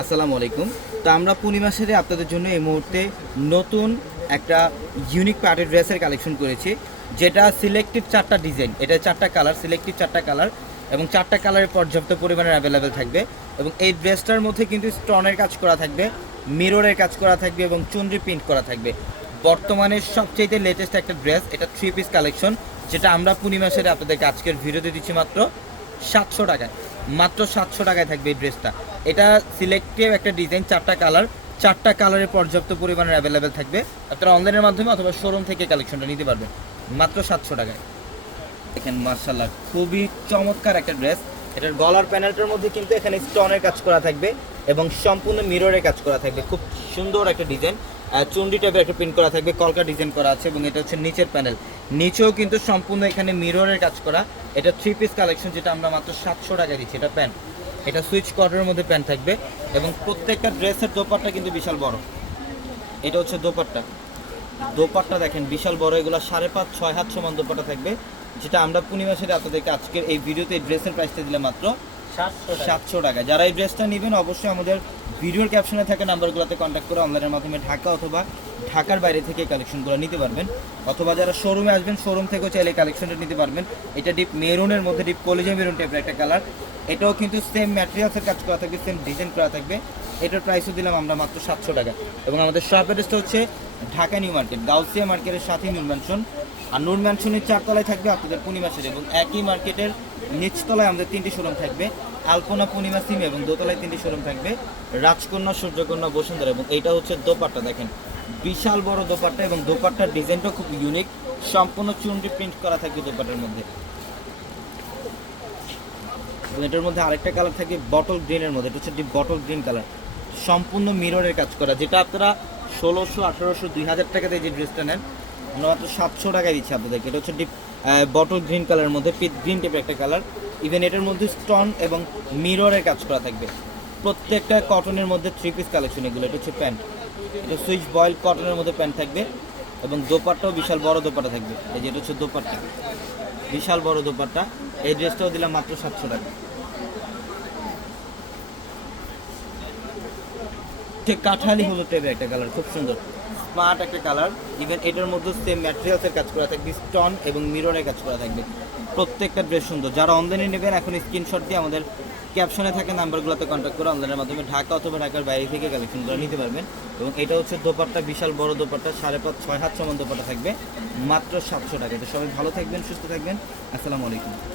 আসসালামু আলাইকুম। তো আমরা পূর্ণিমা সেরে আপনাদের জন্য এই মুহূর্তে নতুন একটা ইউনিক পার্টের ড্রেসের কালেকশন করেছি, যেটা সিলেক্টিভ চারটা ডিজাইন এটা চারটা কালার সিলেক্টিভ চারটা কালার এবং চারটা কালারের পর্যাপ্ত পরিমাণের অ্যাভেলেবেল থাকবে এবং এই ড্রেসটার মধ্যে কিন্তু স্টোনের কাজ করা থাকবে মিররের কাজ করা থাকবে এবং চুনরি প্রিন্ট করা থাকবে। বর্তমানে সবচেয়ে লেটেস্ট একটা ড্রেস এটা থ্রি পিস কালেকশন যেটা আমরা পূর্ণিমা সেরে আপনাদেরকে আজকের ভিডিওতে দিচ্ছি মাত্র সাতশো টাকায়। মাত্র সাতশো টাকায় থাকবে এই ড্রেসটা এটা সিলেক্টিভ একটা ডিজাইন চারটা কালার চারটা কালারের পর্যাপ্ত পরিমাণের অ্যাভেলেবেল থাকবে। আপনারা অনলাইনের মাধ্যমে অথবা শোরুম থেকে কালেকশনটা নিতে পারবেন। মাত্র সাতশো টাকায়। দেখেন মার্শাল্লাহ খুবই চমৎকার একটা ড্রেস এটার গলার প্যানেলটার মধ্যে কিন্তু এখানে স্টোনের কাজ করা থাকবে এবং সম্পূর্ণ মিররের কাজ করা থাকবে। খুব সুন্দর একটা ডিজাইন চুন্ডি টাইপের একটা প্রিন্ট করা থাকবে, কলকা ডিজাইন করা আছে এবং এটা হচ্ছে নিচের প্যানেল নিচেও কিন্তু সম্পূর্ণ এখানে মিররের কাজ করা। এটা থ্রি পিস কালেকশন যেটা আমরা মাত্র সাতশো টাকা দিচ্ছি। এটা প্যান্ট এটা সুইচ কটের মধ্যে প্যান্ট থাকবে এবং প্রত্যেকটা ড্রেসের দোপারটা কিন্তু বিশাল বড়। এটা হচ্ছে দোপারটা দোপারটা দেখেন বিশাল বড়। এগুলো সাড়ে পাঁচ ছয় হাত সমান দোপারটা থাকবে যেটা আমরা পূর্ণিমাসের আপনাদেরকে আজকের এই ভিডিওতে এই ড্রেসের প্রাইসটা দিলে মাত্র সাতশো টাকা। যারা এই ড্রেসটা নেবেন অবশ্যই আমাদের ভিডিওর ক্যাপশনে থাকা নাম্বারগুলোতে কন্ট্যাক্ট করে অনলাইনের মাধ্যমে ঢাকা অথবা ঢাকার বাইরে থেকে কালেকশনগুলো নিতে পারবেন। অথবা যারা শোরুমে আসবেন শোরুম থেকেও চাইলে কালেকশনটা নিতে পারবেন। এটা ডিপ মেরুনের মধ্যে ডিপ কলেজে মেরুন টাইপের একটা কালার এটাও কিন্তু সেম ম্যাটেরিয়ালসের কাজ করা থাকবে সেম ডিজাইন করা থাকবে। এটার প্রাইসও দিলাম আমরা মাত্র সাতশো টাকা। এবং আমাদের শপ অ্যাড্রেসটা হচ্ছে ঢাকা নিউ মার্কেট, গাউসিয়া মার্কেটের সাথে নূর ম্যানশন আর নূর ম্যানশনের চারতলায় থাকবে আপনাদের পূর্ণিমা সেট এবং একই মার্কেটের নিচতলায় আমাদের তিনটি শোরুম থাকবে। আলপনা, পূর্ণিমা, সিম এবং দোতলায় তিনটি শোরুম থাকবে। রাজকন্যা, সূর্যকন্যা, বসুন্ধরা এবং এইটা হচ্ছে দোপাট্টা, দেখেন। বিশাল বড় দোপাট্টা এবং দোপাট্টার ডিজাইনটাও খুব ইউনিক সম্পূর্ণ চুনটি প্রিন্ট করা থাকবে দোপাট্টার মধ্যে। এটার মধ্যে আরেকটা কালার থাকে বটল গ্রিনের মধ্যে। এটা হচ্ছে বটল গ্রিন কালার সম্পূর্ণ মিররের কাজ করা। যেটা আপনারা ষোলোশো, আঠারোশো, দুই হাজার টাকাতে যে ড্রেসটা নেন, আমরা মাত্র সাতশো টাকায় দিচ্ছি আপনাদেরকে। এটা হচ্ছে ডিপ বটল গ্রিন কালারের মধ্যে পিট গ্রিন টাইপের একটা কালার ইভেন এটার মধ্যে স্টোন এবং মিররের কাজ করা থাকবে। প্রত্যেকটা কটনের মধ্যে থ্রি পিস কালেকশন এগুলো, এটা হচ্ছে প্যান্ট এটা সুইচ বয়েল কটনের মধ্যে প্যান্ট থাকবে এবং দোপাট্টাও বিশাল বড় দোপাট্টা থাকবে। এই যেটা হচ্ছে দোপাট্টা। বিশাল বড় দোপাট্টা। এই ড্রেসটাও দিলাম মাত্র সাতশো টাকা। ঠিক কাঠালি হলুদ টাইপের একটা কালার খুব সুন্দর। স্মার্ট একটা কালার ইভেন এটার মধ্যে সেম ম্যাটেরিয়ালসের কাজ করা থাকবে স্টোন এবং মিররের কাজ করা থাকবে। প্রত্যেকটা ড্রেস সুন্দর। যারা অনলাইনে নেবেন, এখন স্ক্রিনশট দিয়ে আমাদের ক্যাপশনে থাকা নাম্বারগুলোতে কন্ট্যাক্ট করে অনলাইনের মাধ্যমে ঢাকা অথবা ঢাকার বাইরে থেকে কালেকশনগুলো নিতে পারবেন। এবং এটা হচ্ছে দোপাট্টা, বিশাল বড় দোপাট্টা, সাড়ে পাঁচ, ছয় হাত সমান দোপাট্টা থাকবে, মাত্র সাতশো টাকা তো সবাই ভালো থাকবেন, সুস্থ থাকবেন। আসসালামু আলাইকুম।